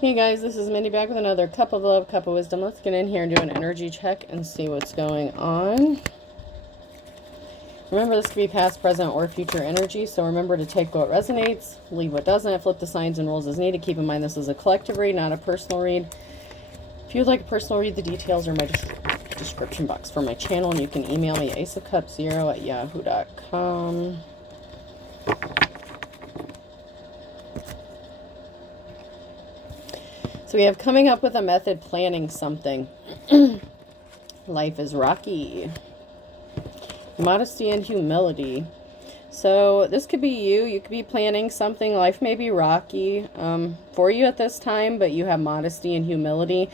Hey guys, this is Mindy back with another cup of love, cup of wisdom. Let's get in here and do an energy check and see what's going on. Remember, this could be past, present, or future energy, so remember to take what resonates, leave what doesn't, flip the signs and rules as needed. Keep in mind this is a collective read, not a personal read. If you would like a personal read, the details are in my description box for my channel, and you can email me aceofcups0@yahoo.com. So we have coming up with a method, planning something. Life is rocky. Modesty and humility. So this could be you. You could be planning something. Life may be rocky for you at this time, but you have modesty and humility.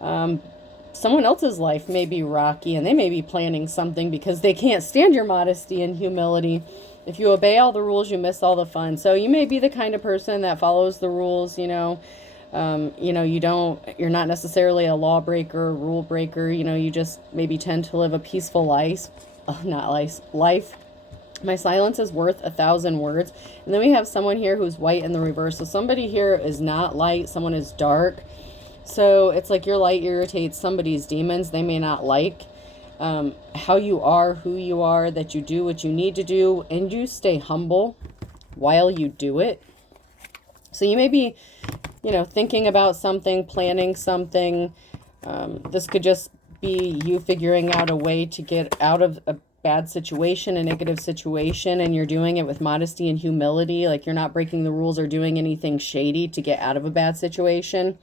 Someone else's life may be rocky, and they may be planning something because they can't stand your modesty and humility. If you obey all the rules, you miss all the fun. So you may be the kind of person that follows the rules, you're not necessarily a lawbreaker, rule breaker, you just maybe tend to live a peaceful life. Life. My silence is worth 1,000 words. And then we have someone here who's white in the reverse. So somebody here is not light, someone is dark. So it's like your light irritates somebody's demons. They may not like how you are, who you are, that you do what you need to do, and you stay humble while you do it. So you may be thinking about something, planning something. This could just be you figuring out a way to get out of a bad situation, a negative situation, and you're doing it with modesty and humility. Like you're not breaking the rules or doing anything shady to get out of a bad situation.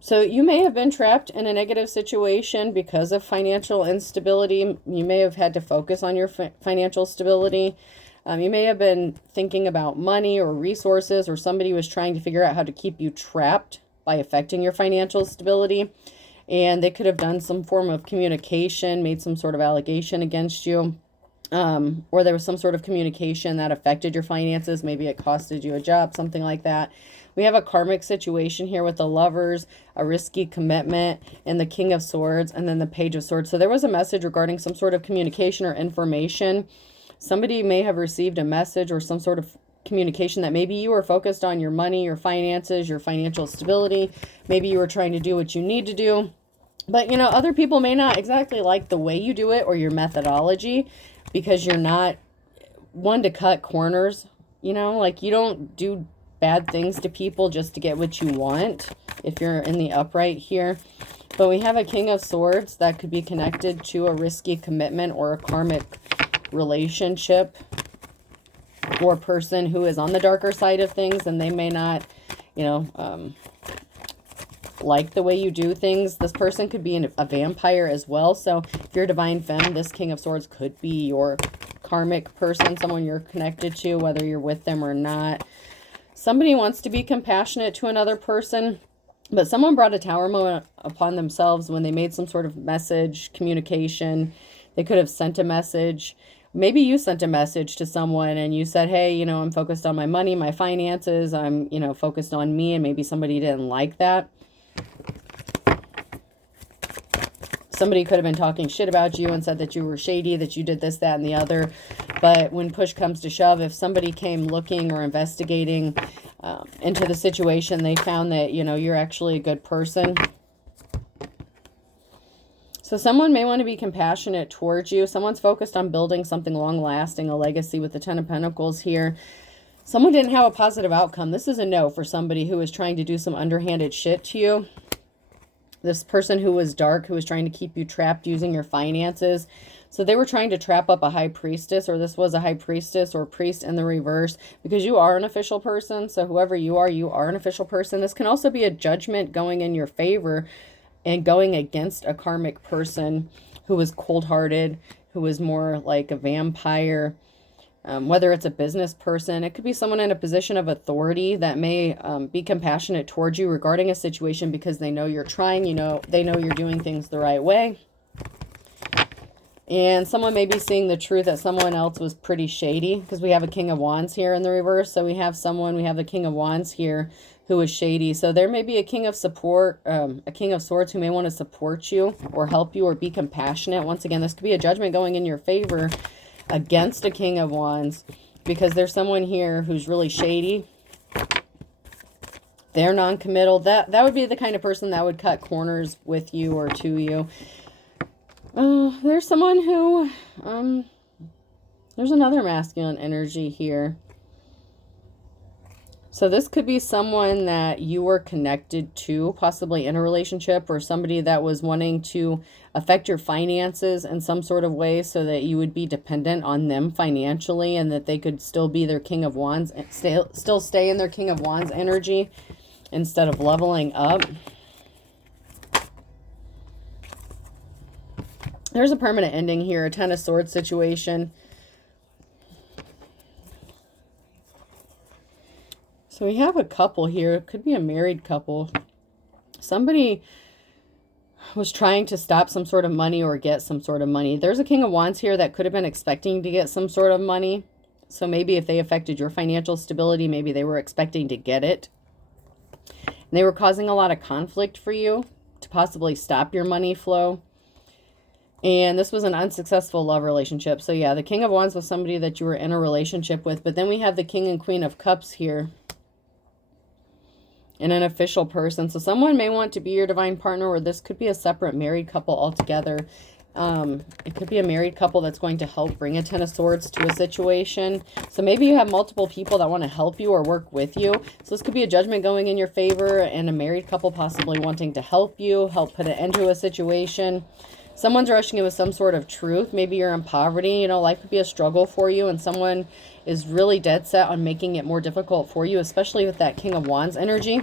So you may have been trapped in a negative situation because of financial instability. You may have had to focus on your financial stability. You may have been thinking about money or resources, or somebody was trying to figure out how to keep you trapped by affecting your financial stability. And they could have done some form of communication, made some sort of allegation against you. Or there was some sort of communication that affected your finances. Maybe it costed you a job, something like that. We have a karmic situation here with the Lovers, a risky commitment, and the King of Swords, and then the Page of Swords. So there was a message regarding some sort of communication or information. Somebody may have received a message or some sort of communication that maybe you were focused on your money, your finances, your financial stability. Maybe you were trying to do what you need to do. But, other people may not exactly like the way you do it or your methodology, because you're not one to cut corners. Like you don't do bad things to people just to get what you want if you're in the upright here. But we have a King of Swords that could be connected to a risky commitment or a karmic relationship or person who is on the darker side of things, and they may not, like the way you do things. This person could be a vampire as well. So if you're a divine femme, this King of Swords could be your karmic person, someone you're connected to, whether you're with them or not. Somebody wants to be compassionate to another person, but someone brought a tower moment upon themselves when they made some sort of message, communication. They could have sent a message. Maybe you sent a message to someone and you said, hey, I'm focused on my money, my finances. I'm, focused on me, and maybe somebody didn't like that. Somebody could have been talking shit about you and said that you were shady, that you did this, that, and the other. But when push comes to shove, if somebody came looking or investigating into the situation, they found that, you're actually a good person. So someone may want to be compassionate towards you. Someone's focused on building something long-lasting, a legacy with the Ten of Pentacles here. Someone didn't have a positive outcome. This is a no for somebody who was trying to do some underhanded shit to you. This person who was dark, who was trying to keep you trapped using your finances. So they were trying to trap up a high priestess, or this was a high priestess or priest in the reverse, because you are an official person. So whoever you are an official person. This can also be a judgment going in your favor and going against a karmic person who was cold-hearted, who was more like a vampire. Whether it's a business person, it could be someone in a position of authority that may be compassionate towards you regarding a situation because they know you're trying, they know you're doing things the right way. And someone may be seeing the truth that someone else was pretty shady, because we have a King of Wands here in the reverse. So we have the King of Wands here who is shady. So there may be a King of Support, a King of Swords who may want to support you or help you or be compassionate. Once again, this could be a judgment going in your favor against a King of Wands. because there's someone here who's really shady. They're non-committal. That would be the kind of person that would cut corners with you or to you. There's someone who, there's another masculine energy here. So this could be someone that you were connected to, possibly in a relationship, or somebody that was wanting to affect your finances in some sort of way so that you would be dependent on them financially and that they could still be their King of Wands, still stay in their King of Wands energy instead of leveling up. There's a permanent ending here, a Ten of Swords situation. So we have a couple here. It could be a married couple. Somebody was trying to stop some sort of money or get some sort of money. There's a King of Wands here that could have been expecting to get some sort of money. So maybe if they affected your financial stability, maybe they were expecting to get it. And they were causing a lot of conflict for you to possibly stop your money flow. And this was an unsuccessful love relationship. So yeah, the King of Wands was somebody that you were in a relationship with. But then we have the King and Queen of Cups here. And an official person. So someone may want to be your divine partner, or this could be a separate married couple altogether. It could be a married couple that's going to help bring a Ten of Swords to a situation. So maybe you have multiple people that want to help you or work with you. So this could be a judgment going in your favor and a married couple possibly wanting to help you, help put an end to a situation. Someone's rushing in with some sort of truth. Maybe you're in poverty. You know, life could be a struggle for you, and someone is really dead set on making it more difficult for you, especially with that King of Wands energy.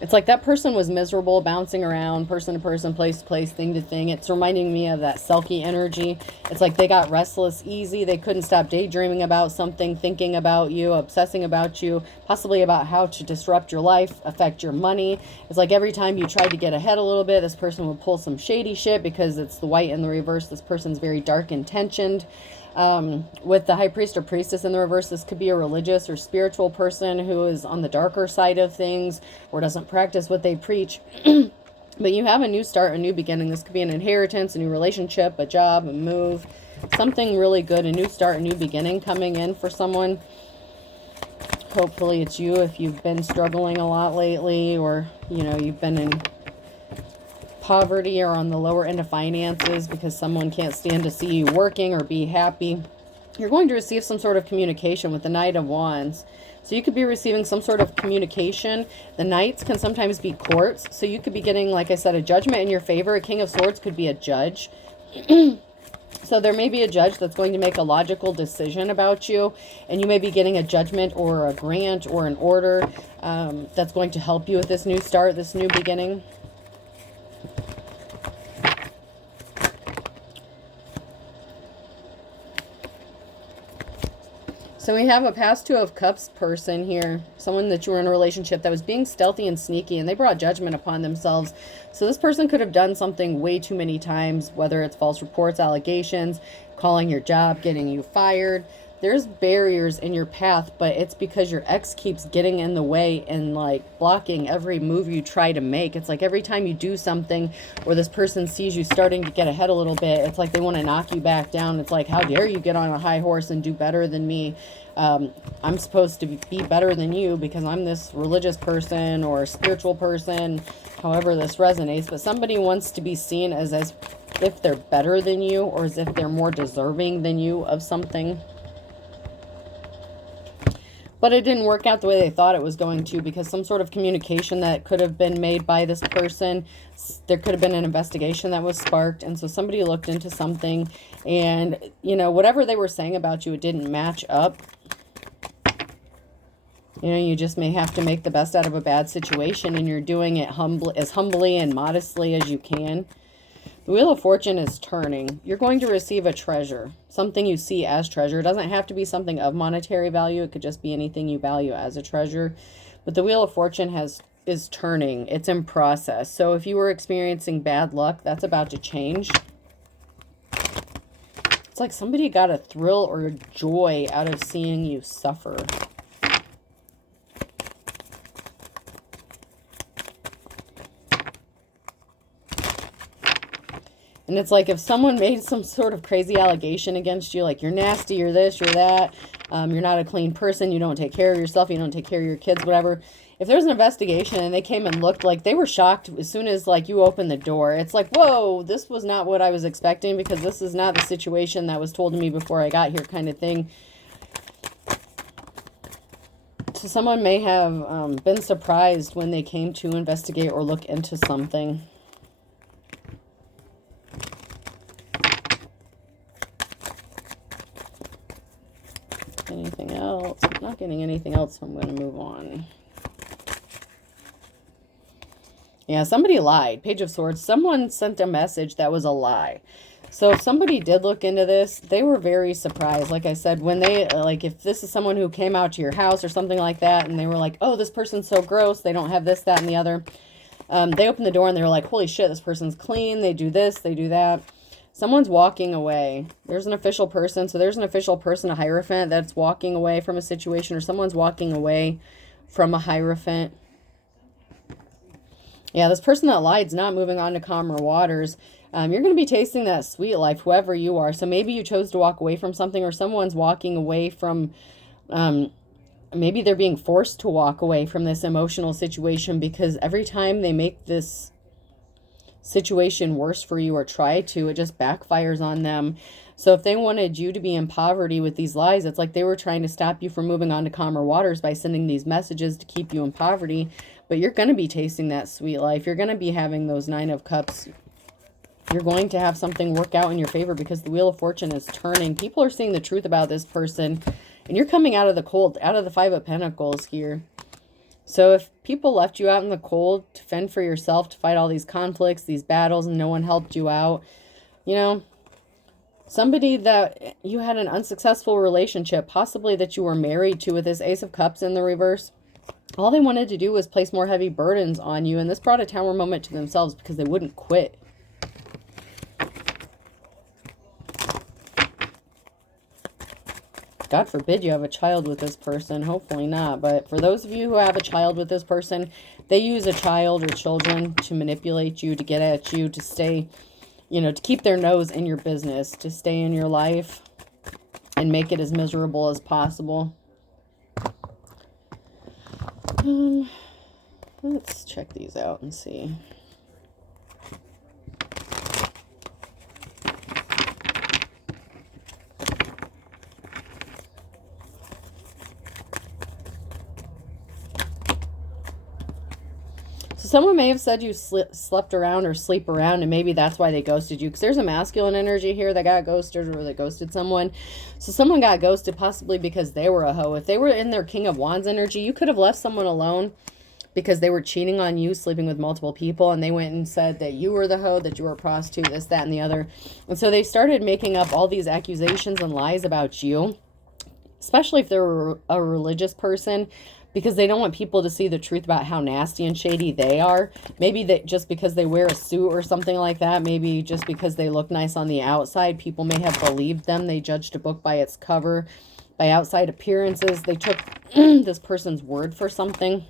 It's like that person was miserable, bouncing around, person to person, place to place, thing to thing. It's reminding me of that Selkie energy. It's like they got restless easy. They couldn't stop daydreaming about something, thinking about you, obsessing about you, possibly about how to disrupt your life, affect your money. It's like every time you tried to get ahead a little bit, this person would pull some shady shit because it's the White in the reverse. This person's very dark intentioned. With the High Priest or Priestess in the reverse, this could be a religious or spiritual person who is on the darker side of things or doesn't practice what they preach. But you have a new start, a new beginning. This could be an inheritance, a new relationship, a job, a move, something really good, a new start, a new beginning coming in for someone. Hopefully it's you if you've been struggling a lot lately, or, you know, you've been in poverty or on the lower end of finances because someone can't stand to see you working or be happy. You're going to receive some sort of communication with the Knight of Wands. So you could be receiving some sort of communication. The Knights can sometimes be courts. So you could be getting, like I said, a judgment in your favor. A King of Swords could be a judge. So there may be a judge that's going to make a logical decision about you, and you may be getting a judgment or a grant or an order that's going to help you with this new start, this new beginning. So we have a past Two of Cups person here, someone that you were in a relationship that was being stealthy and sneaky, and they brought judgment upon themselves. So this person could have done something way too many times, whether it's false reports, allegations, calling your job, getting you fired. There's barriers in your path, but it's because your ex keeps getting in the way and like blocking every move you try to make. It's like every time you do something or this person sees you starting to get ahead a little bit, it's like they want to knock you back down. It's like, how dare you get on a high horse and do better than me? I'm supposed to be better than you because I'm this religious person or spiritual person, however this resonates. But somebody wants to be seen as if they're better than you, or as if they're more deserving than you of something. But it didn't work out the way they thought it was going to, because some sort of communication that could have been made by this person, there could have been an investigation that was sparked. And so somebody looked into something and, you know, whatever they were saying about you, it didn't match up. You know, you just may have to make the best out of a bad situation, and you're doing it as humbly and modestly as you can. The Wheel of Fortune is turning. You're going to receive a treasure, something you see as treasure. It doesn't have to be something of monetary value. It could just be anything you value as a treasure. But the Wheel of Fortune is turning. It's in process. So if you were experiencing bad luck, that's about to change. It's like somebody got a thrill or a joy out of seeing you suffer. And it's like if someone made some sort of crazy allegation against you, like you're nasty, you're this, you're that, you're not a clean person, you don't take care of yourself, you don't take care of your kids, whatever. If there's an investigation and they came and looked, like they were shocked as soon as like you opened the door. It's like, whoa, this was not what I was expecting, because this is not the situation that was told to me before I got here, kind of thing. So someone may have been surprised when they came to investigate or look into something. Anything else? I'm not getting anything else, so I'm going to move on. Yeah, somebody lied. Page of Swords. Someone sent a message that was a lie. So if somebody did look into this, they were very surprised. Like I said, when they, like if this is someone who came out to your house or something like that, and they were like, oh, this person's so gross, they don't have this, that, and the other. They opened the door and they were like, holy shit, this person's clean. They do this, they do that. Someone's walking away. There's an official person. So there's an official person, a Hierophant, that's walking away from a situation, or someone's walking away from a Hierophant. Yeah, this person that lied is not moving on to calmer waters. You're going to be tasting that sweet life, whoever you are. So maybe you chose to walk away from something, or someone's walking away from, maybe they're being forced to walk away from this emotional situation, because every time they make this situation worse for you or try to, it just backfires on them. So if they wanted you to be in poverty with these lies, it's like they were trying to stop you from moving on to calmer waters by sending these messages to keep you in poverty. But you're going to be tasting that sweet life. You're going to be having those 9 of Cups. You're going to have something work out in your favor, because the Wheel of Fortune is turning. People are seeing the truth about this person, and you're coming out of the cold, out of the 5 of Pentacles here. So if people left you out in the cold to fend for yourself, to fight all these conflicts, these battles, and no one helped you out, you know, somebody that you had an unsuccessful relationship, possibly that you were married to with this Ace of Cups in the reverse, all they wanted to do was place more heavy burdens on you, and this brought a Tower moment to themselves because they wouldn't quit. God forbid you have a child with this person. Hopefully not. But for those of you who have a child with this person, they use a child or children to manipulate you, to get at you, to stay, you know, to keep their nose in your business, to stay in your life and make it as miserable as possible. Let's check these out and see. Someone may have said you slept around or sleep around, and maybe that's why they ghosted you. Because there's a masculine energy here that got ghosted, or they ghosted someone. So someone got ghosted possibly because they were a hoe. If they were in their King of Wands energy, you could have left someone alone because they were cheating on you, sleeping with multiple people, and they went and said that you were the hoe, that you were a prostitute, this, that, and the other. And so they started making up all these accusations and lies about you, especially if they were a religious person, because they don't want people to see the truth about how nasty and shady they are. Maybe that just because they wear a suit or something like that, maybe just because they look nice on the outside, people may have believed them. They judged a book by its cover, by outside appearances. They took this person's word for something.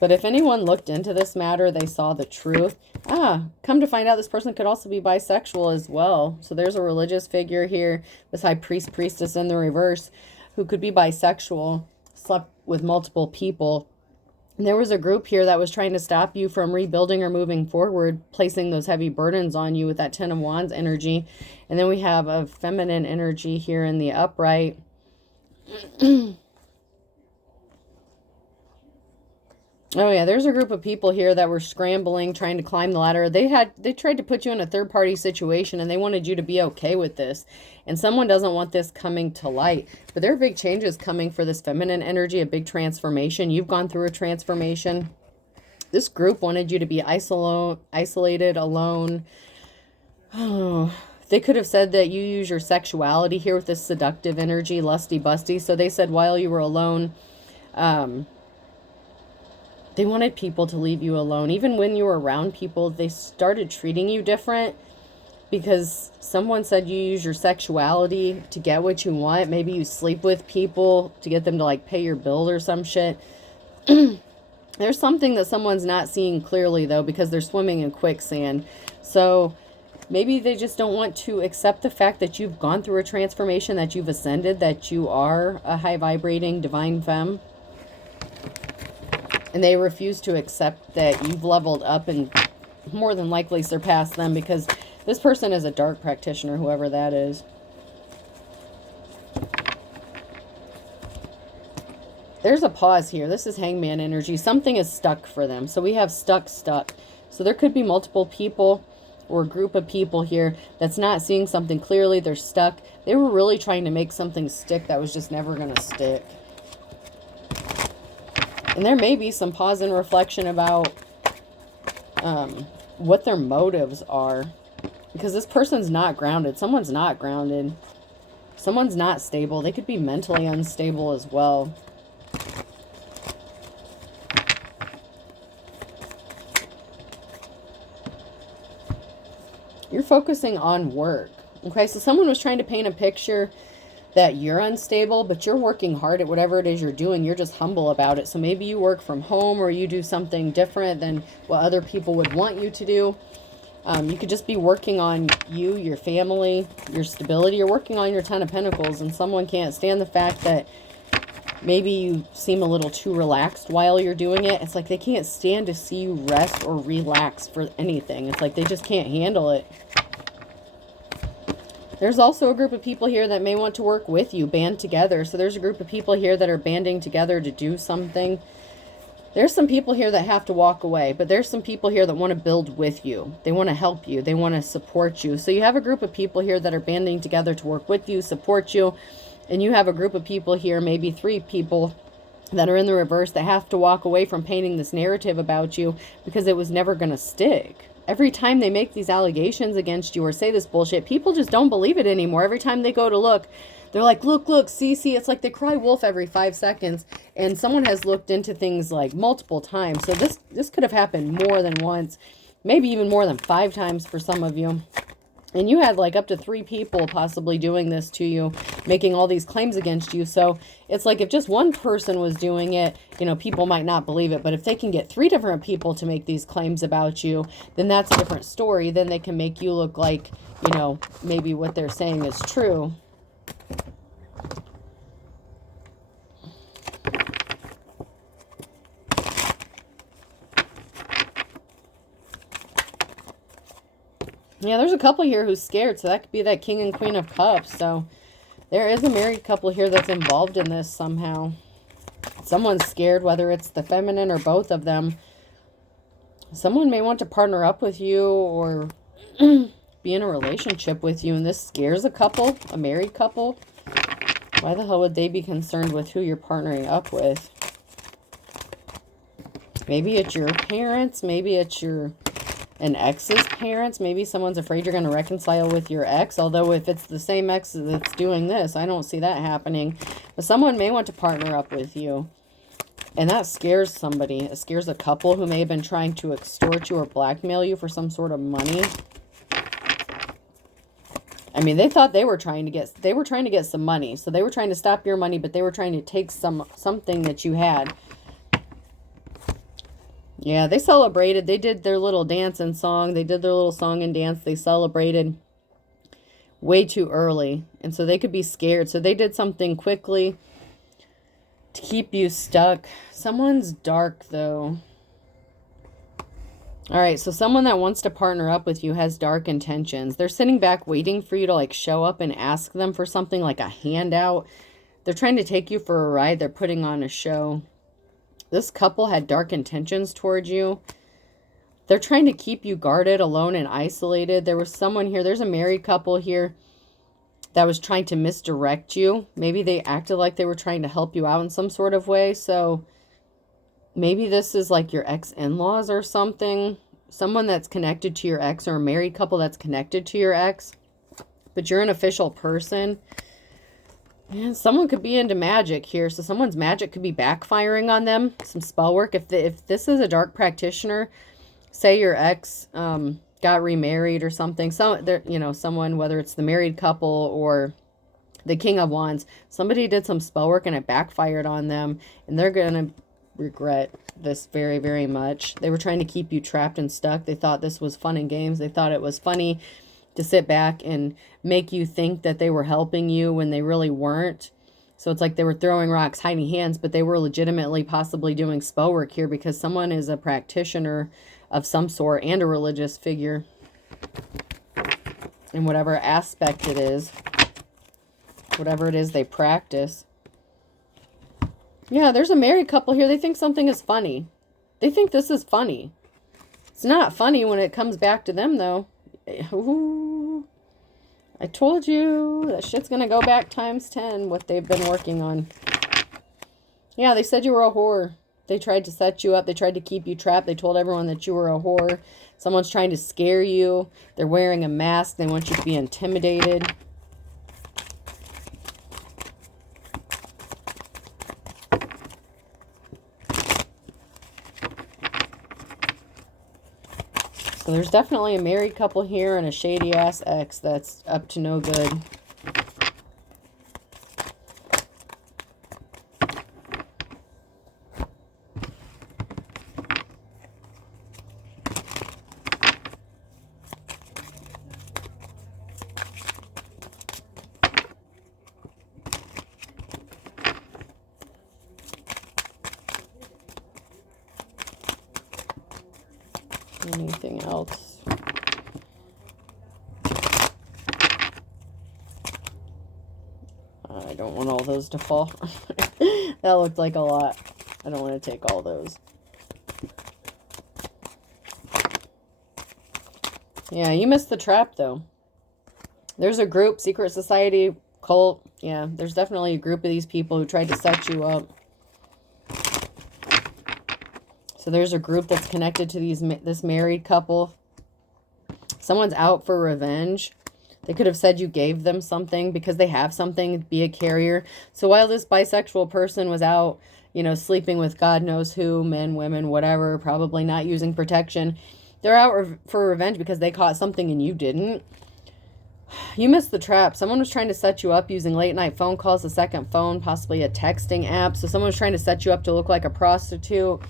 But if anyone looked into this matter, they saw the truth. Come to find out, this person could also be bisexual as well. So there's a religious figure here, this high priest, priestess in the reverse, who could be bisexual, slept with multiple people. And there was a group here that was trying to stop you from rebuilding or moving forward, placing those heavy burdens on you with that 10 of Wands energy. And then we have a feminine energy here in the upright. Oh yeah, there's a group of people here that were scrambling, trying to climb the ladder. They tried to put you in a third-party situation, and they wanted you to be okay with this. And someone doesn't want this coming to light. But there are big changes coming for this feminine energy, a big transformation. You've gone through a transformation. This group wanted you to be isolated, alone. Oh, they could have said that you use your sexuality here with this seductive energy, lusty-busty. So they said while you were alone, they wanted people to leave you alone. Even when you were around people, they started treating you different because someone said you use your sexuality to get what you want. Maybe you sleep with people to get them to like pay your bill or some shit. There's something that someone's not seeing clearly, though, because they're swimming in quicksand. So maybe they just don't want to accept the fact that you've gone through a transformation, that you've ascended, that you are a high vibrating divine femme. And they refuse to accept that you've leveled up and more than likely surpassed them, because this person is a dark practitioner, whoever that is. There's a pause here. This is Hangman energy. Something is stuck for them. So we have stuck. So there could be multiple people or a group of people here that's not seeing something clearly. They're stuck. They were really trying to make something stick that was just never going to stick. And there may be some pause and reflection about what their motives are. Because this person's not grounded. Someone's not grounded. Someone's not stable. They could be mentally unstable as well. You're focusing on work. Okay, so someone was trying to paint a picture that you're unstable, but you're working hard at whatever it is you're doing. You're just humble about it. So maybe you work from home, or you do something different than what other people would want you to do. You could just be working on you, your family, your stability. You're working on your Ten of Pentacles, and someone can't stand the fact that maybe you seem a little too relaxed while you're doing it. It's like they can't stand to see you rest or relax for anything. It's like they just can't handle it. There's also a group of people here that may want to work with you, band together. So there's a group of people here that are banding together to do something. There's some people here that have to walk away, but there's some people here that want to build with you. They want to help you. They want to support you. So you have a group of people here that are banding together to work with you, support you. And you have a group of people here, maybe 3 people that are in the reverse, that have to walk away from painting this narrative about you because it was never going to stick. Every time they make these allegations against you or say this bullshit, people just don't believe it anymore. Every time they go to look, they're like, look, see. It's like they cry wolf every 5 seconds. And someone has looked into things like multiple times. So this could have happened more than once, maybe even more than 5 times for some of you. And you had like up to 3 people possibly doing this to you, making all these claims against you. So it's like if just one person was doing it, you know, people might not believe it. But if they can get 3 different people to make these claims about you, then that's a different story. Then they can make you look like, you know, maybe what they're saying is true. Yeah, there's a couple here who's scared, so that could be that King and Queen of Cups. So there is a married couple here that's involved in this somehow. Someone's scared, whether it's the feminine or both of them. Someone may want to partner up with you or be in a relationship with you, and this scares a couple, a married couple. Why the hell would they be concerned with who you're partnering up with? Maybe it's your parents, maybe it's an ex's parents. Maybe someone's afraid you're going to reconcile with your ex. Although if it's the same ex that's doing this, I don't see that happening. But someone may want to partner up with you. And that scares somebody. It scares a couple who may have been trying to extort you or blackmail you for some sort of money. I mean, they thought they were trying to get some money. So they were trying to stop your money, but they were trying to take something that you had. Yeah, they celebrated. They did their little dance and song. They did their little song and dance. They celebrated way too early. And so they could be scared. So they did something quickly to keep you stuck. Someone's dark, though. All right, so someone that wants to partner up with you has dark intentions. They're sitting back waiting for you to like show up and ask them for something like a handout. They're trying to take you for a ride. They're putting on a show. This couple had dark intentions towards you. They're trying to keep you guarded, alone, and isolated. There was someone here. There's a married couple here that was trying to misdirect you. Maybe they acted like they were trying to help you out in some sort of way. So maybe this is like your ex-in-laws or something. Someone that's connected to your ex, or a married couple that's connected to your ex. But you're an official person. Yeah, someone could be into magic here. So someone's magic could be backfiring on them. Some spell work. If this is a dark practitioner, say your ex got remarried or something. Someone, whether it's the married couple or the King of Wands, somebody did some spell work and it backfired on them. And they're going to regret this very, very much. They were trying to keep you trapped and stuck. They thought this was fun and games. They thought it was funny to sit back and make you think that they were helping you when they really weren't. So it's like they were throwing rocks, hiding hands, but they were legitimately possibly doing spell work here because someone is a practitioner of some sort and a religious figure in whatever aspect it is, whatever it is they practice. Yeah, there's a married couple here. They think something is funny. They think this is funny. It's not funny when it comes back to them, though. Ooh, I told you that shit's going to go back times 10, what they've been working on. Yeah, they said you were a whore. They tried to set you up. They tried to keep you trapped. They told everyone that you were a whore. Someone's trying to scare you. They're wearing a mask. They want you to be intimidated. So there's definitely a married couple here and a shady-ass ex that's up to no good. Anything else? I don't want all those to fall. That looked like a lot. I don't want to take all those. Yeah, you missed the trap, though. There's a group, secret society, cult. Yeah, there's definitely a group of these people who tried to set you up. So there's a group that's connected to this married couple. Someone's out for revenge. They could have said you gave them something because they have something, be a carrier. So while this bisexual person was out, you know, sleeping with God knows who, men, women, whatever, probably not using protection, they're out for revenge because they caught something and you didn't. You missed the trap. Someone was trying to set you up using late night phone calls, a second phone, possibly a texting app. So someone was trying to set you up to look like a prostitute.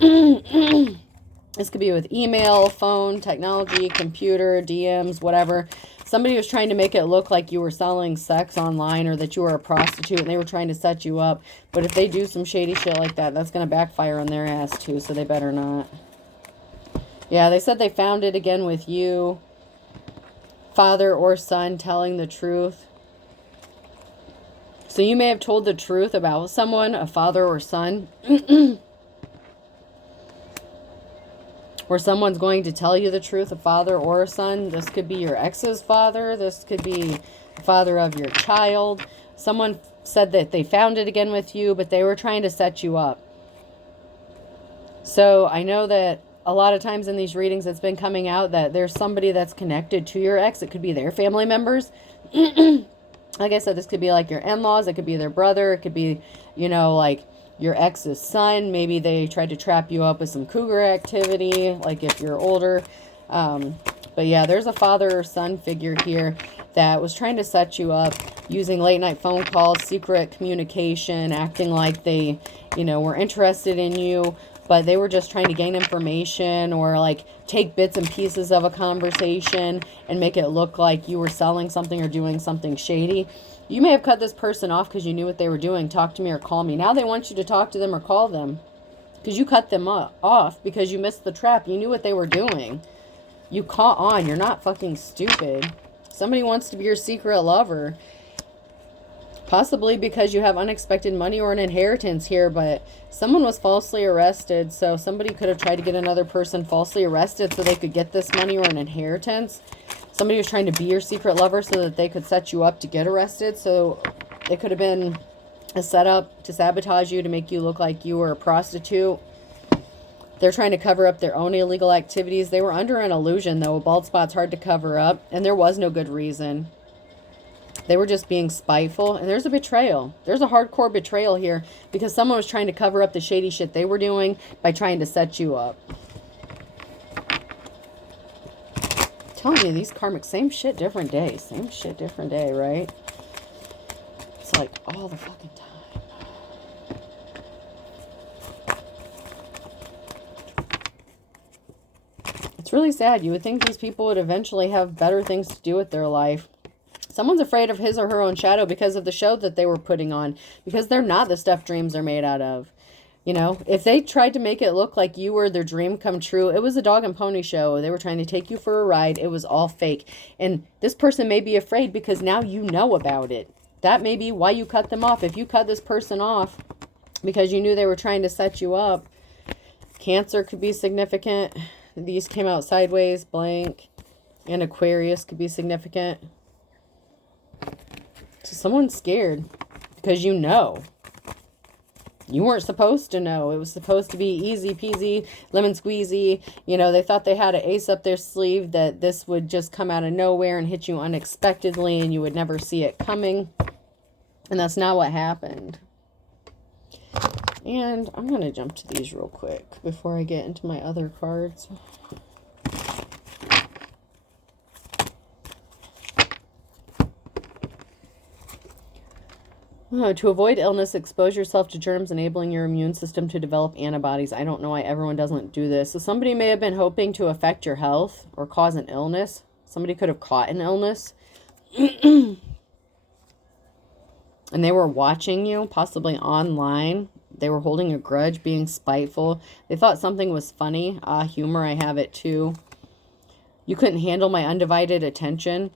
This could be with email, phone, technology, computer, DMs, whatever. Somebody was trying to make it look like you were selling sex online or that you were a prostitute and they were trying to set you up. But if they do some shady shit like that, that's going to backfire on their ass too, so they better not. Yeah, they said they found it again with you. Father or son telling the truth. So you may have told the truth about someone, a father or son. Where someone's going to tell you the truth, a father or a son. This could be your ex's father. This could be the father of your child. Someone said that they found it again with you, but they were trying to set you up. So I know that a lot of times in these readings it's been coming out that there's somebody that's connected to your ex. It could be their family members. Like I said, this could be like your in-laws. It could be their brother. It could be, you know, like your ex's son. Maybe they tried to trap you up with some cougar activity, like if you're older. But yeah, there's a father or son figure here that was trying to set you up using late night phone calls, secret communication, acting like they, you know, were interested in you, but they were just trying to gain information or like take bits and pieces of a conversation and make it look like you were selling something or doing something shady. You may have cut this person off because you knew what they were doing. Talk to me or call me. Now they want you to talk to them or call them because you cut them off because you missed the trap. You knew what they were doing. You caught on. You're not fucking stupid. Somebody wants to be your secret lover. Possibly because you have unexpected money or an inheritance here, but someone was falsely arrested. So somebody could have tried to get another person falsely arrested so they could get this money or an inheritance. Somebody was trying to be your secret lover so that they could set you up to get arrested. So it could have been a setup to sabotage you, to make you look like you were a prostitute. They're trying to cover up their own illegal activities. They were under an illusion, though. A bald spot's hard to cover up, and there was no good reason. They were just being spiteful, and there's a betrayal. There's a hardcore betrayal here because someone was trying to cover up the shady shit they were doing by trying to set you up. I'm telling you, these karmic, same shit, different day. Same shit, different day, right? It's like all the fucking time. It's really sad. You would think these people would eventually have better things to do with their life. Someone's afraid of his or her own shadow because of the show that they were putting on, because they're not the stuff dreams are made out of. You know, if they tried to make it look like you were their dream come true, it was a dog and pony show. They were trying to take you for a ride. It was all fake. And this person may be afraid because now you know about it. That may be why you cut them off. If you cut this person off because you knew they were trying to set you up, Cancer could be significant. These came out sideways, blank. And Aquarius could be significant. So someone's scared because you know. You weren't supposed to know. It was supposed to be easy peasy, lemon squeezy. You know, they thought they had an ace up their sleeve, that this would just come out of nowhere and hit you unexpectedly and you would never see it coming. And that's not what happened. And I'm going to jump to these real quick before I get into my other cards. To avoid illness, expose yourself to germs, enabling your immune system to develop antibodies. I don't know why everyone doesn't do this. So somebody may have been hoping to affect your health or cause an illness. Somebody could have caught an illness. And they were watching you, possibly online. They were holding a grudge, being spiteful. They thought something was funny. Humor, I have it too. You couldn't handle my undivided attention.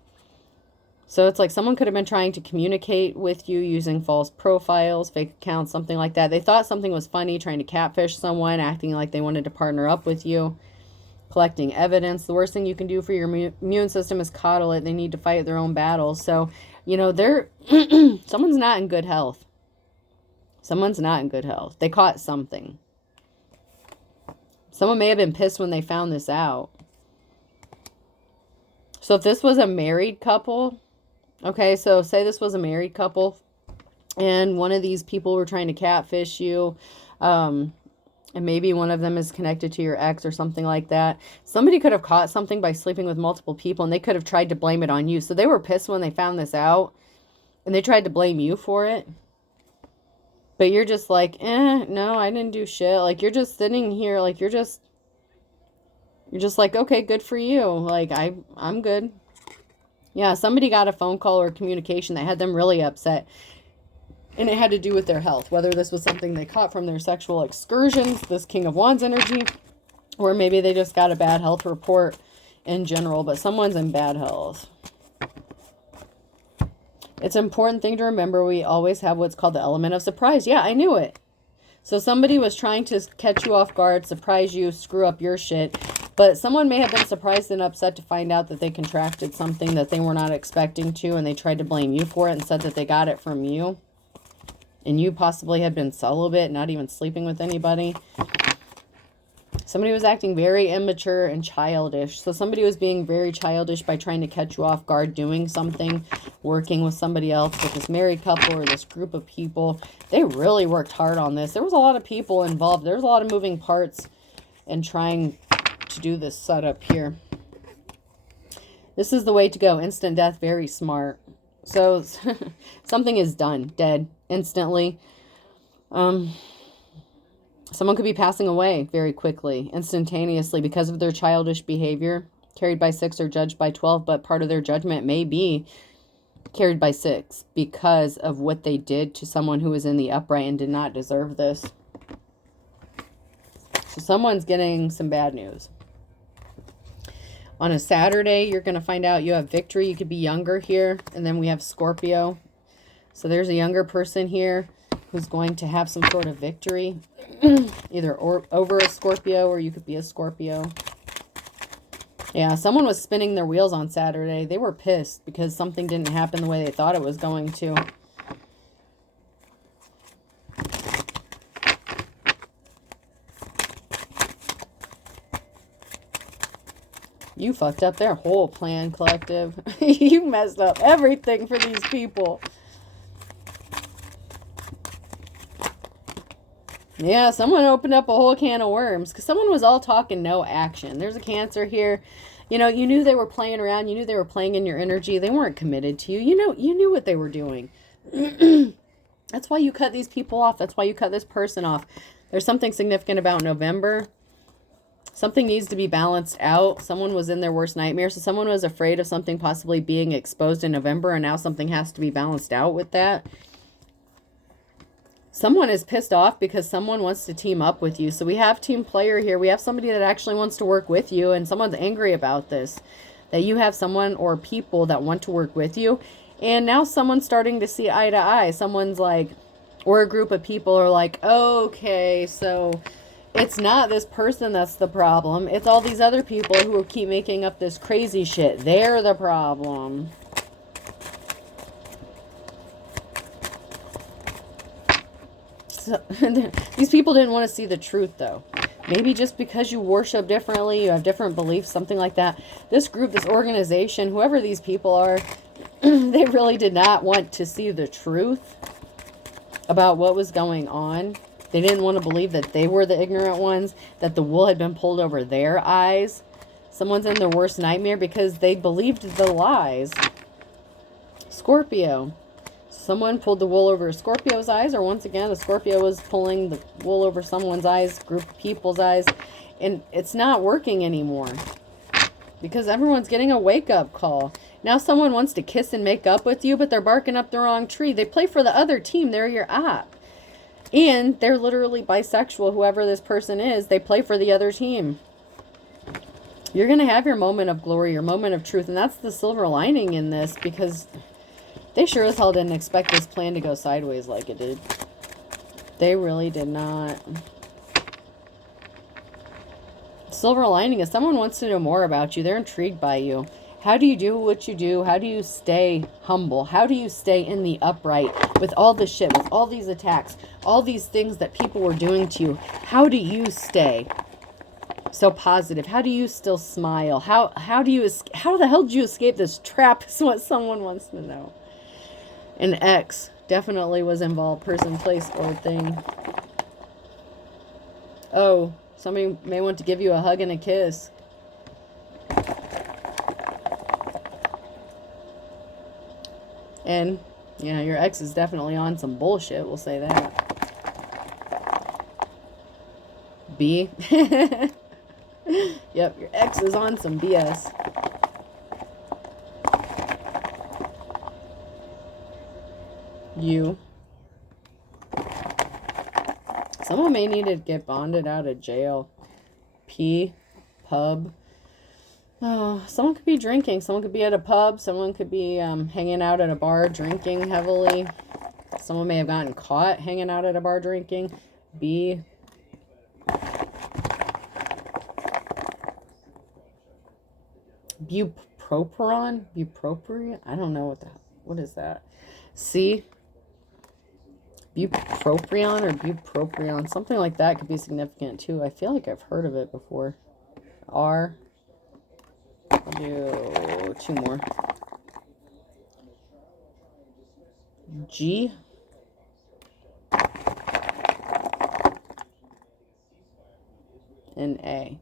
So it's like someone could have been trying to communicate with you using false profiles, fake accounts, something like that. They thought something was funny, trying to catfish someone, acting like they wanted to partner up with you, collecting evidence. The worst thing you can do for your immune system is coddle it. They need to fight their own battles. So, you know, someone's not in good health. Someone's not in good health. They caught something. Someone may have been pissed when they found this out. So if this was a married couple, okay, so say this was a married couple and one of these people were trying to catfish you, and maybe one of them is connected to your ex or something like that. Somebody could have caught something by sleeping with multiple people and they could have tried to blame it on you. So they were pissed when they found this out and they tried to blame you for it. But you're just like, no, I didn't do shit. Like, you're just sitting here, like, you're just like, okay, good for you. Like, I'm good. Yeah, somebody got a phone call or communication that had them really upset. And it had to do with their health. Whether this was something they caught from their sexual excursions, this King of Wands energy, or maybe they just got a bad health report in general. But someone's in bad health. It's an important thing to remember. We always have what's called the element of surprise. Yeah, I knew it. So somebody was trying to catch you off guard, surprise you, screw up your shit. But someone may have been surprised and upset to find out that they contracted something that they were not expecting to, and they tried to blame you for it and said that they got it from you. And you possibly had been celibate, not even sleeping with anybody. Somebody was acting very immature and childish. So somebody was being very childish by trying to catch you off guard, doing something, working with somebody else, with this married couple or this group of people. They really worked hard on this. There was a lot of people involved. There was a lot of moving parts in trying to do this setup here. This is the way to go. Instant death, very smart. So something is done, dead, instantly. Someone could be passing away very quickly, instantaneously, because of their childish behavior, carried by 6 or judged by 12, but part of their judgment may be carried by 6 because of what they did to someone who was in the upright and did not deserve this. So someone's getting some bad news. On a Saturday, you're going to find out you have victory. You could be younger here. And then we have Scorpio. So there's a younger person here who's going to have some sort of victory. Either over a Scorpio, or you could be a Scorpio. Yeah, someone was spinning their wheels on Saturday. They were pissed because something didn't happen the way they thought it was going to. You fucked up their whole plan, collective. You messed up everything for these people. Yeah, someone opened up a whole can of worms because someone was all talk and no action. There's a Cancer here. You know, you knew they were playing around. You knew they were playing in your energy. They weren't committed to you. You knew what they were doing. That's why you cut these people off. That's why you cut this person off. There's something significant about November. Something needs to be balanced out. Someone was in their worst nightmare. So someone was afraid of something possibly being exposed in November, and now something has to be balanced out with that. Someone is pissed off because someone wants to team up with you. So we have team player here. We have somebody that actually wants to work with you, and someone's angry about this. That you have someone or people that want to work with you. And now someone's starting to see eye to eye. Someone's like, or a group of people are like, okay, so it's not this person that's the problem. It's all these other people who keep making up this crazy shit. They're the problem. So, these people didn't want to see the truth, though. Maybe just because you worship differently, you have different beliefs, something like that. This group, this organization, whoever these people are, they really did not want to see the truth about what was going on. They didn't want to believe that they were the ignorant ones, that the wool had been pulled over their eyes. Someone's in their worst nightmare because they believed the lies. Scorpio. Someone pulled the wool over Scorpio's eyes, or once again, a Scorpio was pulling the wool over someone's eyes, group of people's eyes, and it's not working anymore because everyone's getting a wake-up call. Now someone wants to kiss and make up with you, but they're barking up the wrong tree. They play for the other team. They're your op. And they're literally bisexual, whoever this person is. They play for the other team. You're going to have your moment of glory, your moment of truth, and that's the silver lining in this, because they sure as hell didn't expect this plan to go sideways like it did. They really did not. Silver lining is someone wants to know more about you. They're intrigued by you. How do you do what you do? How do you stay humble? How do you stay in the upright with all this shit, with all these attacks, all these things that people were doing to you? How do you stay so positive? How do you still smile? How the hell did you escape this trap is what someone wants to know. An ex definitely was involved, person, place, or thing. Oh, somebody may want to give you a hug and a kiss. And, yeah, your ex is definitely on some bullshit, we'll say that. B. Yep, your ex is on some BS. U. Someone may need to get bonded out of jail. P. Pub. Oh, someone could be drinking. Someone could be at a pub. Someone could be hanging out at a bar drinking heavily. Someone may have gotten caught hanging out at a bar drinking. B. Bupropion? Bupropion? I don't know what is that. C. Bupropion or bupropion. Something like that could be significant too. I feel like I've heard of it before. R. I'll do 2 more. G. And A.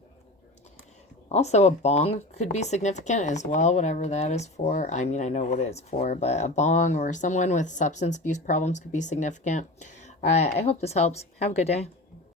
Also, a bong could be significant as well, whatever that is for. I mean, I know what it's for, but a bong or someone with substance abuse problems could be significant. All right, I hope this helps. Have a good day.